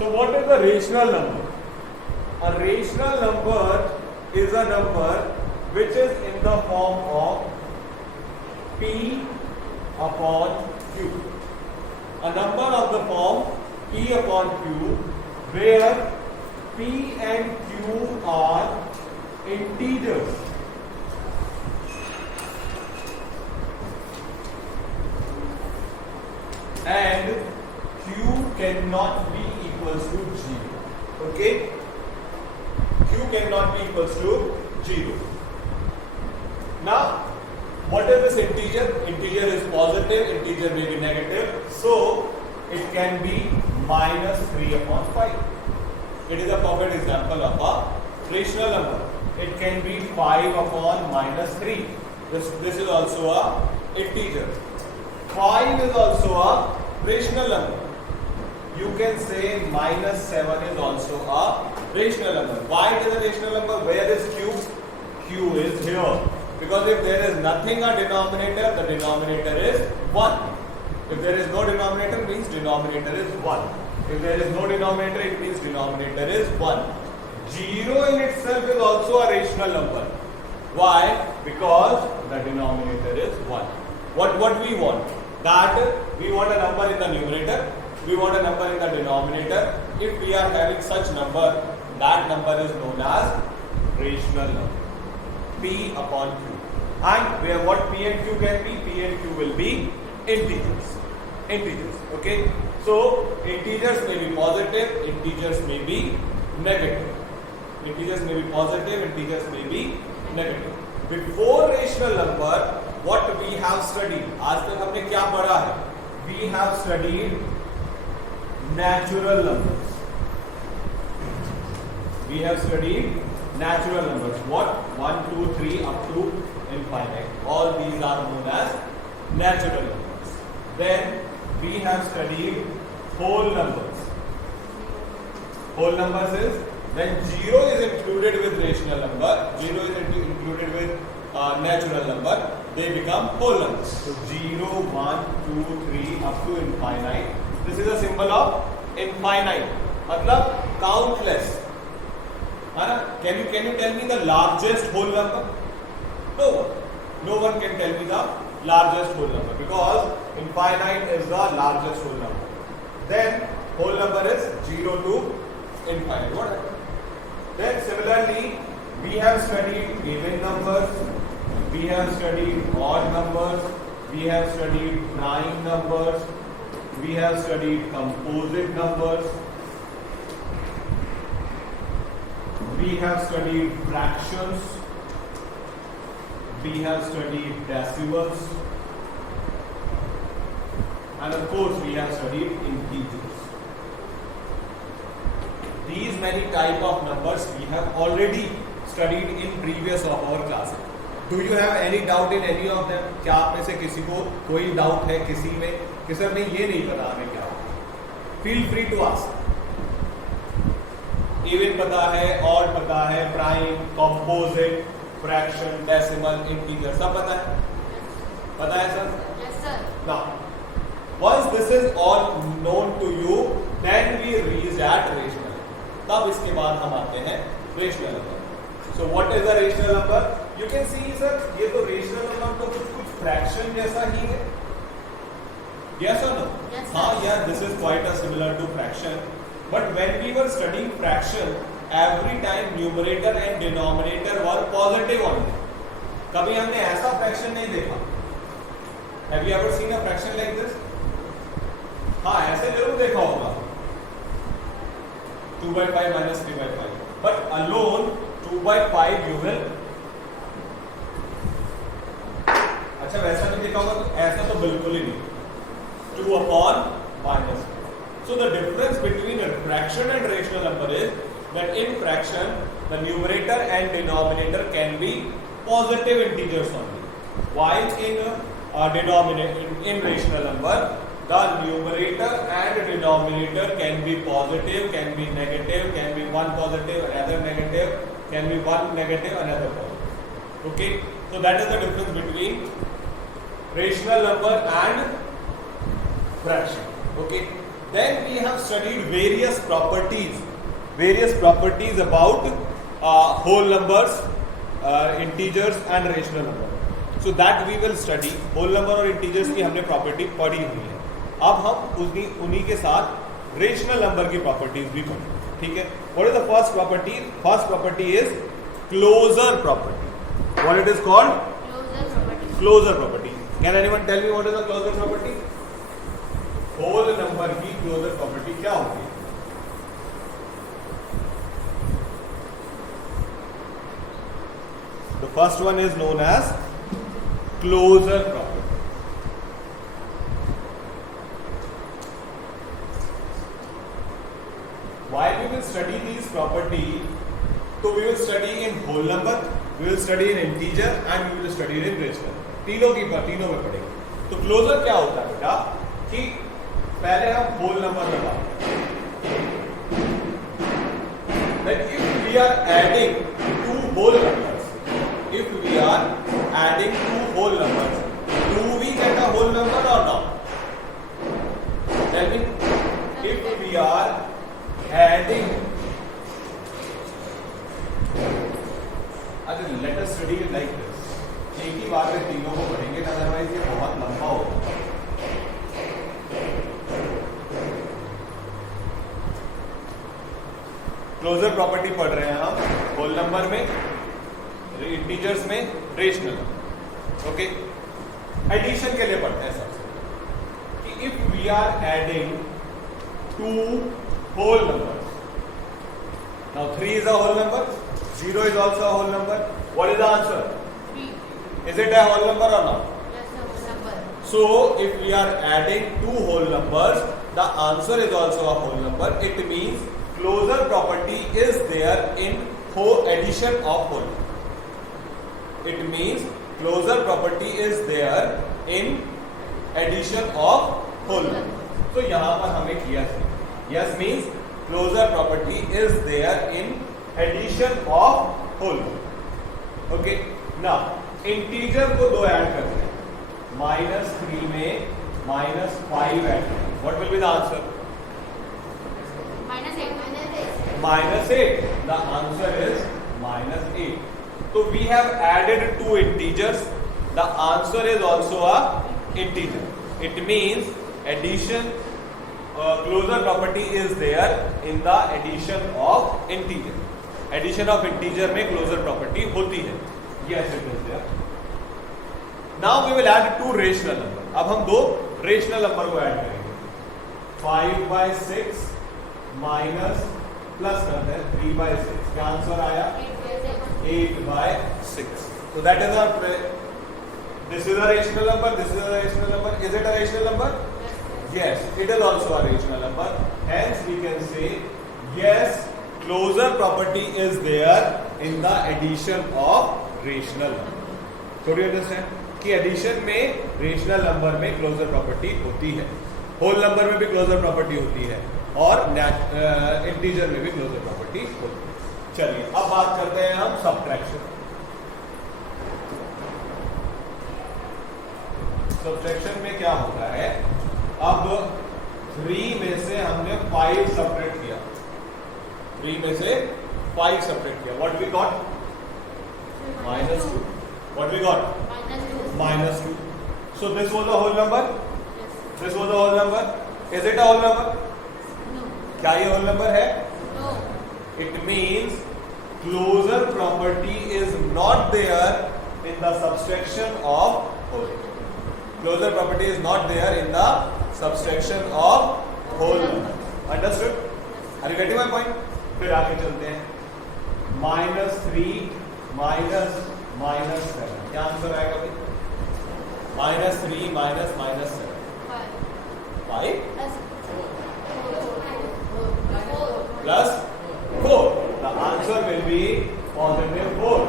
So what is a rational number? A rational number is a number which is in the form of P upon Q. A number of the form P upon Q where P and Q are integers. And Q cannot be equals to 0. Okay? Q cannot be equals to 0. Now, what is this integer? Integer is positive, integer may be negative. So, it can be minus 3 upon 5. It is a perfect example of a rational number. It can be 5 upon minus 3. This is also a integer. 5 is also a rational number. You can say minus 7 is also a rational number. Why it is a rational number? Where is Q? Q is here. Because if there is nothing a denominator, the denominator is 1. If there is no denominator, means denominator is 1. If there is no denominator, it means denominator is 1. 0 in itself is also a rational number. Why? Because the denominator is 1. What we want? That we want a number in the numerator, we want a number in the denominator. If we are having such number, that number is known as rational number. P upon Q. And where what P and Q can be? P and Q will be integers. Integers. Okay. So integers may be positive, integers may be negative. Integers may be positive, integers may be negative. Before rational number, what we have studied? आज तक हमने क्या पढ़ा है? We have studied natural numbers. We have studied natural numbers. What? 1, 2, 3 up to infinite. All these are known as natural numbers. Then we have studied whole numbers. Whole numbers is when 0 is included with rational number, 0 is included with natural number, they become whole numbers. So 0, 1, 2, 3 up to infinite. This is a symbol of infinite. मतलब countless. Can you tell me the largest whole number? No one. No one can tell me the largest whole number because infinite is the largest whole number. Then whole number is 0 to infinite. What happened? Then similarly, we have studied even numbers, we have studied odd numbers, we have studied prime numbers, we have studied composite numbers, we have studied fractions, we have studied decimals, and of course we have studied integers. These many type of numbers we have already studied in previous of our classes. Do you have any doubt in any of them? क्या आप में से किसी को कोई doubt है किसी में कि सर नहीं ये नहीं पता हमें क्या होगा? Feel free to ask. Even पता है, odd पता है, prime, composite, fraction, decimal, integer सब पता है? पता है sir? Yes sir. Now, once this is all known to you, then we reach at rational. तब इसके बाद हम आते हैं rational number. So what is a rational number? You can see sir ये तो रेशनल नंबर तो कुछ फ्रैक्शन जैसा ही है. यस और नो? हाँ यार, this is quite a similar to fraction. But when we were studying fraction, every time numerator and denominator were positive only. कभी हमने ऐसा फ्रैक्शन नहीं देखा. Have you ever seen a fraction like this? हाँ, ऐसे जरूर देखा होगा. 2 by 5 minus 3 by 5. But alone 2 by 5 you will. अच्छा वैसा नहीं देखा होगा तो ऐसा तो बिल्कुल ही नहीं. 2 upon minus. So the difference between a fraction and rational number is that in fraction the numerator and denominator can be positive integers only. While in rational number, the numerator and denominator can be positive, can be negative, can be one positive, another negative, can be one negative, another positive. Okay, so that is the difference between rational number and fraction. Okay, Then we have studied various properties about whole numbers, integers and rational number. So that we will study. whole number और integers की हमने property पढ़ी हुई है. अब हम उन्हीं के साथ rational number की properties भी पढ़ेंगे. ठीक है? What is the first property? First property is closure property. What it is called? Closure property. Can anyone tell me what is the closure property? whole number की closure property क्या होती है? The first one is known as closure property. Why we will study these properties? So we will study in whole number, we will study in integer and we will study in rational. तीनों में पढ़ेंगे. तो closure क्या होता है बेटा? कि पहले हम whole number लगाते हैं. That if we are adding two whole numbers, do we get a whole number or not? Tell me. If we are adding, let us study it like this. एक ही बार में तीनों को पढ़ेंगे, अदरवाइज ये बहुत लंबा होगा. क्लोजर प्रॉपर्टी पढ़ रहे हैं हम होल नंबर में, इंटीजर्स में, रेशनल. ओके, एडिशन के लिए पढ़ते हैं सबसे कि if we are adding to whole numbers. Now 3 is a whole number, 0 is also a whole number. What is the answer? 3. Is it a whole number or not? Yes, a whole number. So if we are adding two whole numbers, the answer is also a whole number. It means closure property is there in addition of whole. It means closure property is there in addition of whole number. So यहाँ पर हमें yes. Yes means closure property is there in addition of whole number. Okay. Now integer को दो add करते हैं. -3 में -5 add करें. What will be the answer? -8. -8. The answer is -8. So we have added two integers. The answer is also a integer. It means addition, closure property is there in the addition of integer. Addition of integer में closure property होती है. Yes, it is there. Now we will add two rational number. अब हम दो rational number को add करेंगे. 5/6 minus plus करते हैं 3/6. क्या आंसर आया? 8/6. So that is our this is a rational number, this is a rational number. Is it a rational number? Yes, it is also a rational number. Hence we can say yes, closure property is there in the addition of rational number. So do you understand कि addition में rational number में closure property होती है, whole number में भी closure property होती है और integer में भी closure property होती है. चलिए अब बात करते हैं हम subtraction. Subtraction में क्या होता है? अब 3 में से हमने 5 separate किया. 3 में से 5 separate किया. What we got? -2. What we got? -2. So this was a whole number. This was a whole number. Is it a whole number? No. क्या ये whole number है? No. It means closure property is not there in the subtraction of whole. Closure property is not there in the subtraction of whole number. Understood? Are you getting my point? फिर आगे चलते हैं. -3 minus -7. क्या answer आएगा भाई? -3 minus -7. 5 plus 4. The answer will be +4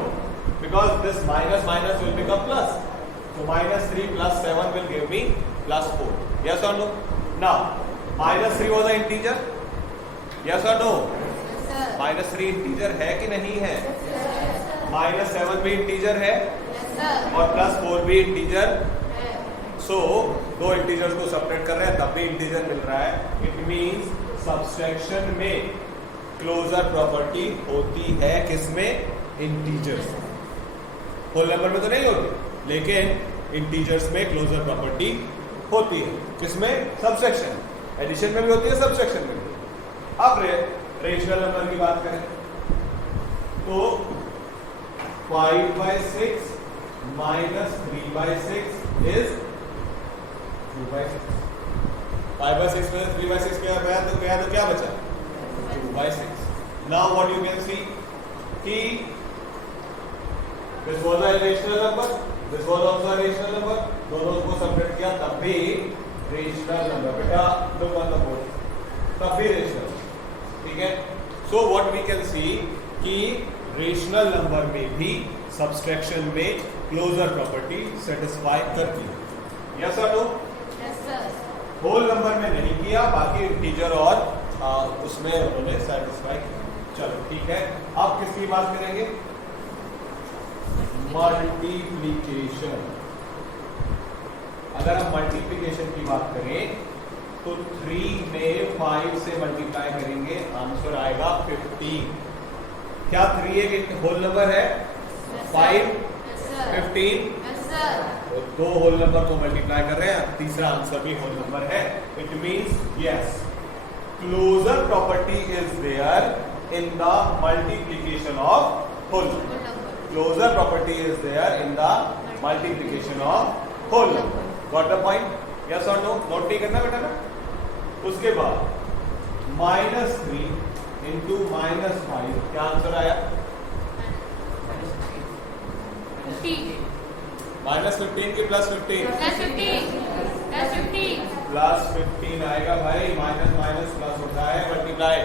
because this minus will become plus. So -3 plus 7 will give me +4. Yes or no? Now -3 was an integer. Yes or no? -3 integer है कि नहीं है? -7 भी इंटीजर है और +4 भी इंटीजर. So सो दो integers को सब्ट्रैक्ट कर रहे हैं तब भी इंटीजर मिल रहा है. इट मींस सब्सट्रैक्शन में क्लोजर प्रॉपर्टी होती है किसमें? इंटीजर्स. होल नंबर में तो नहीं होती, लेकिन इंटीजर्स में क्लोजर प्रॉपर्टी होती है. किसमें? सब्सट्रैक्शन. एडिशन में भी होती है, सब्सट्रैक्शन में भी. अब रेशनल नंबर की बात करें तो 5/6 minus 3/6 is 2/6. 5/6 minus 3/6 क्या बचा? 2/6. Now what you can see कि this was a rational number, this was also a rational number. दोनों को सब्ट्रैक्ट किया तब भी रेशनल नंबर. बेटा look on the board. तब भी रेशनल. ठीक है. So what we can see कि रेशनल नंबर में भी सब्सट्रैक्शन में क्लोजर प्रॉपर्टी सेटिस्फाई करती है. यस और no? Yes sir. Whole number में नहीं किया, बाकी इंटीजर और उसमें उन्होंने सेटिस्फाई किया. चलो ठीक है. अब किसकी बात करेंगे? मल्टीप्लीकेशन. अगर हम मल्टीप्लीकेशन की बात करें तो 3 में 5 से मल्टीप्लाई करेंगे, आंसर आएगा 15. क्या 3 एक होल नंबर है? 5 15. Yes sir. तो दो होल नंबर को मल्टीप्लाई कर रहे हैं, तीसरा आंसर भी होल नंबर है. It means yes, closure property is there in the multiplication of whole number. Closure property is there in the multiplication of whole number. Got the point? Yes और no? Note नहीं करना बेटा ना. उसके बाद -3 into -5 क्या answer आया? 15. -15 की +15? +15 आएगा भाई. माइनस माइनस प्लस होता है, multiply.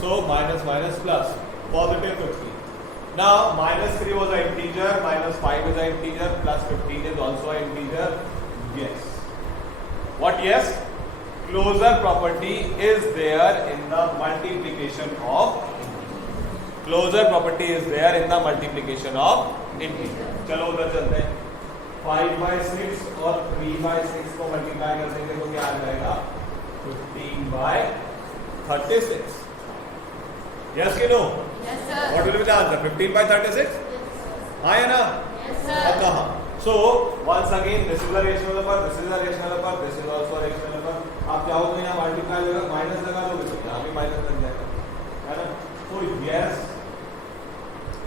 So minus minus plus, positive 15. Now -3 was an integer, -5 is an integer, +15 is also an integer. Yes. What? Yes. Closure property is there in the multiplication of. Closure property is there in the multiplication of integer. चलो उधर चलते हैं. 5/6 और 3/6 को multiply कर देंगे तो क्या आ जाएगा? 15/36. Yes कि no? Yes sir. What will be the answer? 15/36? हाँ या ना? Yes sir. अब कहाँ? So once again this is a rational number, this is a rational number, this is also a rational number. आप चाहो तो यहाँ मल्टीप्लाई लगा माइनस लगा दोगे तो यहाँ भी माइनस लग जाएगा, है ना? So yes,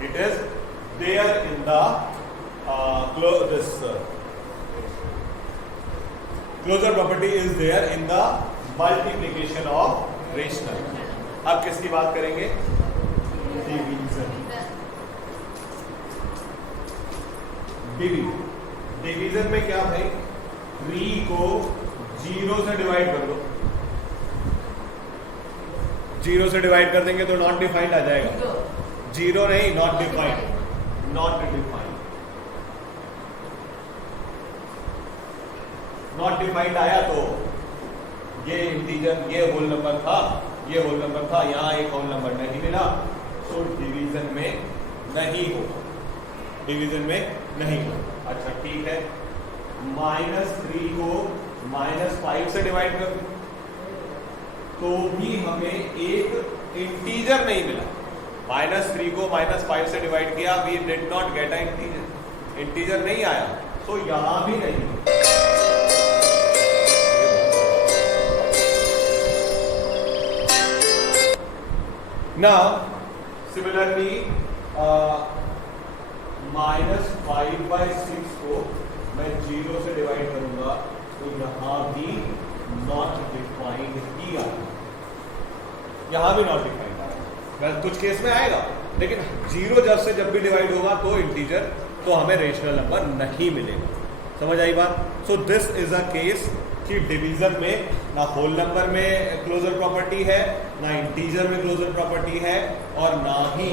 it is there in the closure property is there in the multiplication of rational. अब किसकी बात करेंगे? डिवीजन. डिवीजन में क्या भाई? 3 को 0 से डिवाइड कर दो. 0 से डिवाइड कर देंगे तो नॉट डिफाइंड आ जाएगा. 0 नहीं, not defined. Not defined. Not defined आया तो ये इंटीजर, ये होल नंबर था, ये होल नंबर था, यहाँ एक होल नंबर नहीं मिला, तो डिवीजन में नहीं होगा. डिवीजन में नहीं होगा. अच्छा ठीक है. -3 को -5 से डिवाइड कर दो तो भी हमें एक इंटीजर नहीं मिला. -3 को -5 से डिवाइड किया, we did not get a integer. Integer नहीं आया, तो यहां भी नहीं. Now, similarly, -5/6 को मैं 0 से डिवाइड करूंगा तो यहां भी नॉट डिफाइंड किया. यहां भी नॉट डिफाइंड आएगा. कुछ केस में आएगा, लेकिन 0 जब भी डिवाइड होगा तो इंटीजर, तो हमें रेशनल नंबर नहीं मिलेगा. समझ आई बात? So this is a case कि डिवीजन में ना होल नंबर में क्लोजर प्रॉपर्टी है, ना इंटीजर में क्लोजर प्रॉपर्टी है, और ना ही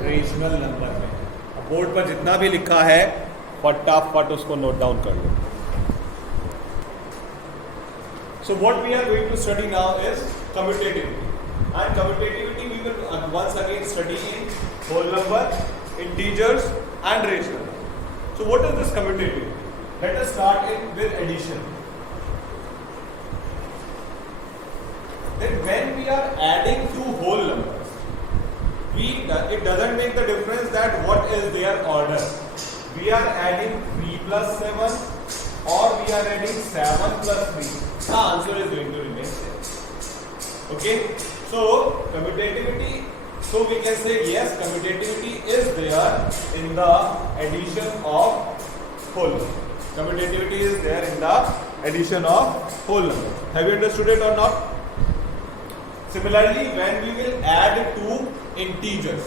रेशनल नंबर में. बोर्ड पर जितना भी लिखा है फटाफट उसको नोट डाउन कर लो. So what we are going to study now is commutativity. And commutativity we will once again study in whole number, integers and rational. So what is this commutativity? Let us start with addition. Then when we are adding two whole numbers, it doesn't make the difference that what is their order. We are adding 3 plus 7 or we are adding 7 plus 3. The answer is going to remain same. Okay? So commutativity, so we can say yes, commutativity is there in the addition of whole number. Commutativity is there in the addition of whole number. Have you understood it or not? Similarly, when we will add two integers,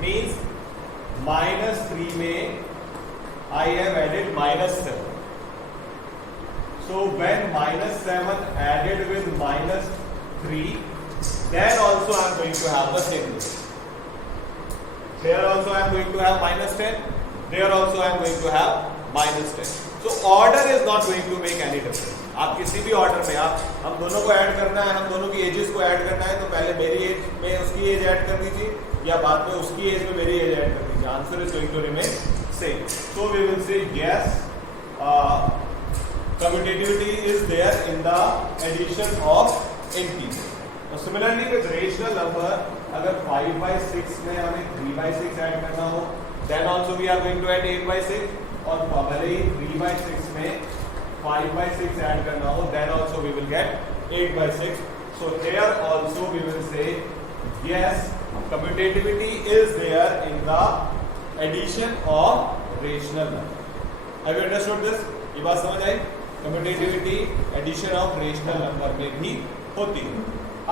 means minus 3 में I have added minus 7. So when minus 7 added with minus 3, then also I am going to have the same result. Here also I am going to have minus 10. There also I am going to have minus 10. So order is not going to make any difference. आप किसी भी order में आप हम दोनों को add करना है, हम दोनों की एजेस को ऐड करना है, तो पहले मेरी एज में उसकी एज ऐड कर दीजिए या बाद में उसकी एज में मेरी एज ऐड कर दीजिए. Answer is going to remain same. So we will say yes, commutativity is there in the addition of integers. Similarly with rational number, अगर 5 by 6 में हमें 3 by 6 ऐड करना हो, then also we are going to add 8 by 6. और भले ही 3 by 6 में 5 by 6 add करना हो, then also we will get 8 by 6. So here also we will say yes, commutativity is there in the addition of rational number. Have you understood this? ये बात समझ आई? Commutativity addition of rational number में भी होती है.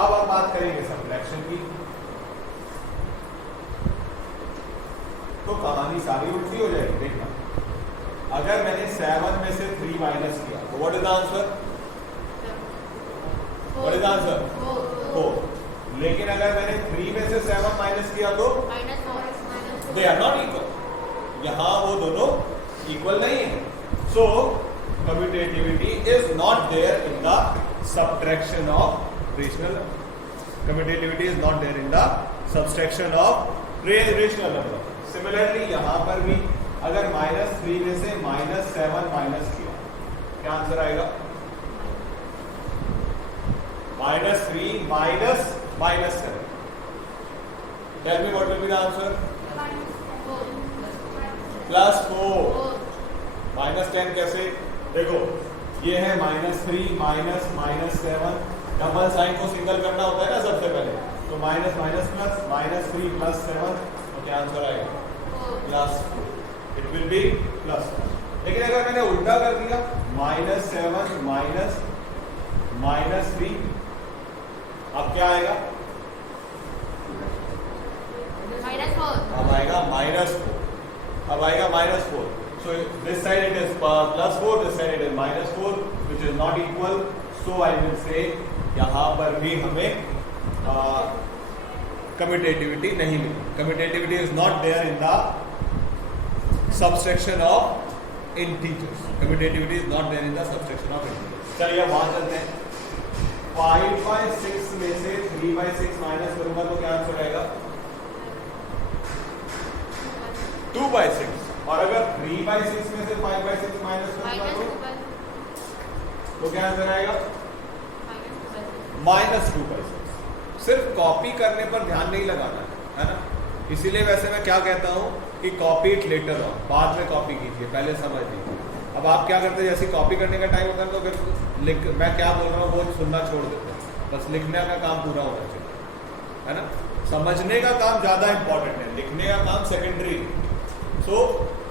अब हम बात करेंगे सबट्रैक्शन की. तो कहानी सारी उल्टी हो जाएगी. देखना, अगर मैंने 7 में से 3 माइनस किया तो what is the answer? What is the answer? 4. लेकिन अगर मैंने 3 में से 7 माइनस किया तो दे आर नॉट इक्वल. यहां वो दोनों इक्वल नहीं है. सो commutativity is not there in the subtraction of rational number. Commutativity is not there in the subtraction of rational number. Similarly यहां पर भी अगर माइनस 3 में से माइनस 7 माइनस किया, क्या आंसर आएगा? Minus 3 minus minus 7. Tell me what will be the answer? Plus 4. Minus 10 कैसे? देखो, ये है minus 3 minus minus 7. Double sign को सिंगल करना होता है ना सबसे पहले, तो minus minus plus, minus 3 plus 7, तो क्या आंसर आएगा? Plus 4. It will be plus. लेकिन अगर मैंने उल्टा कर दिया, माइनस 7 माइनस माइनस 3, अब क्या आएगा? अब आएगा माइनस 4. अब आएगा minus 4. So this side it is plus 4, this side it is minus 4, which is not equal. So I will say यहाँ पर भी हमें commutativity नहीं मिली. Commutativity is not there in the subtraction of integers. Commutativity is not there in the subtraction of integers. चलिए वहाँ चलते हैं. 5 by 6 में से 3 by 6 माइनस करूँगा तो क्या आंसर आएगा? 2 by 6. और अगर 3 by 6 में से 5 by 6 माइनस करूँगा तो क्या आंसर आएगा? Minus 2 by 6. सिर्फ कॉपी करने पर ध्यान नहीं लगाना है ना. इसीलिए वैसे मैं क्या कहता हूँ कि कॉपी इट लेटर ऑन, बाद में कॉपी कीजिए, पहले समझ लीजिए. अब आप क्या करते हैं, जैसे कॉपी करने का टाइम होता है तो फिर मैं क्या बोल रहा हूँ वो सुनना छोड़ देते हैं. बस लिखने का काम पूरा होना चाहिए, है ना. समझने का काम ज़्यादा इंपॉर्टेंट है, लिखने का काम सेकेंडरी. सो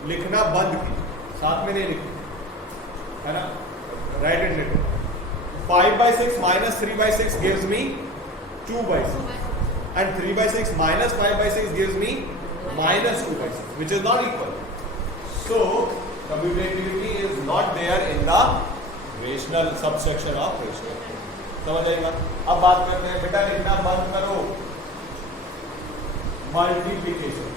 लिखना बंद कीजिए, साथ में नहीं लिखना, है ना. Right it later. 5 by 6 minus 3 by 6 gives me 2 by 6, and 3 by 6 minus 5 by 6 gives me minus 2 by 6, which is not equal. So commutativity is not there in the rational subsection of rational. समझ आएगा. अब बात करते हैं, बेटा लिखना बंद करो. मल्टीप्लिकेशन.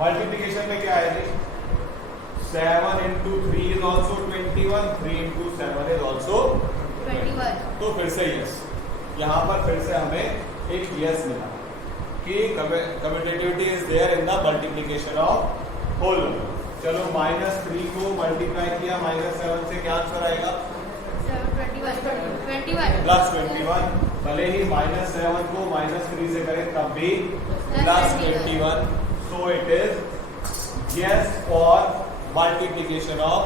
मल्टीप्लिकेशन में क्या है जी? 7 into 3 is also 21. 3 into 7 is also 21. तो फिर से यस. यहाँ पर फिर से हमें एक यस मिला कि commutativity is there in the multiplication of whole number. चलो -3 को मल्टीप्लाई किया -7 से, क्या आंसर आएगा? 21 प्लस 21। भले ही -7 को -3 से करें तब भी plus 21। So it is yes for multiplication of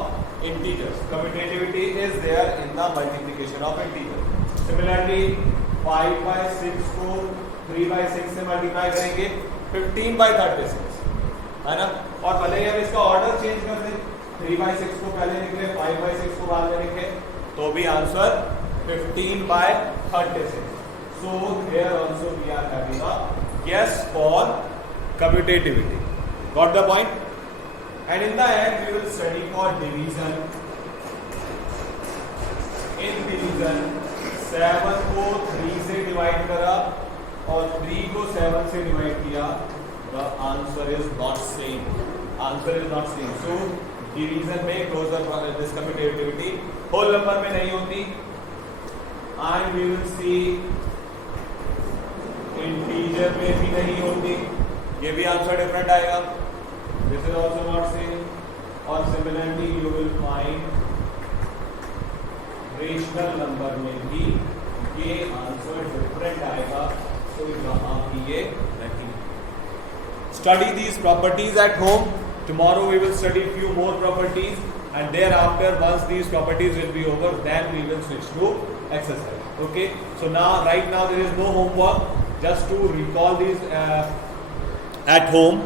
integers. Commutativity is there in the multiplication of integers. Similarly 5/6 को 3/6 से मल्टीप्लाई करेंगे 15/36, है ना? और भले ही हम इसका ऑर्डर चेंज कर दें, 3/6 को पहले लिखे, 5/6 को बाद में लिखे, तो भी answer 15/36. So here also we are having a yes for commutativity. Got the point? And in the end we will study for division. In division 7 को 3 से डिवाइड करा और 3 को 7 से डिवाइड किया, the answer is not same. Answer is not same. So division में closer this commutativity whole number में नहीं होती, and we will see integer में भी नहीं होती, ये भी आंसर डिफरेंट आएगा. This is also not same. और similarly you will find rational number में भी ये आंसर डिफरेंट आएगा, तो यहाँ भी ये नहीं. Study these properties at home. Tomorrow we will study few more properties, and thereafter once these properties will be over, then we will switch to exercise. Okay, so now right now there is no homework, just to recall these at home.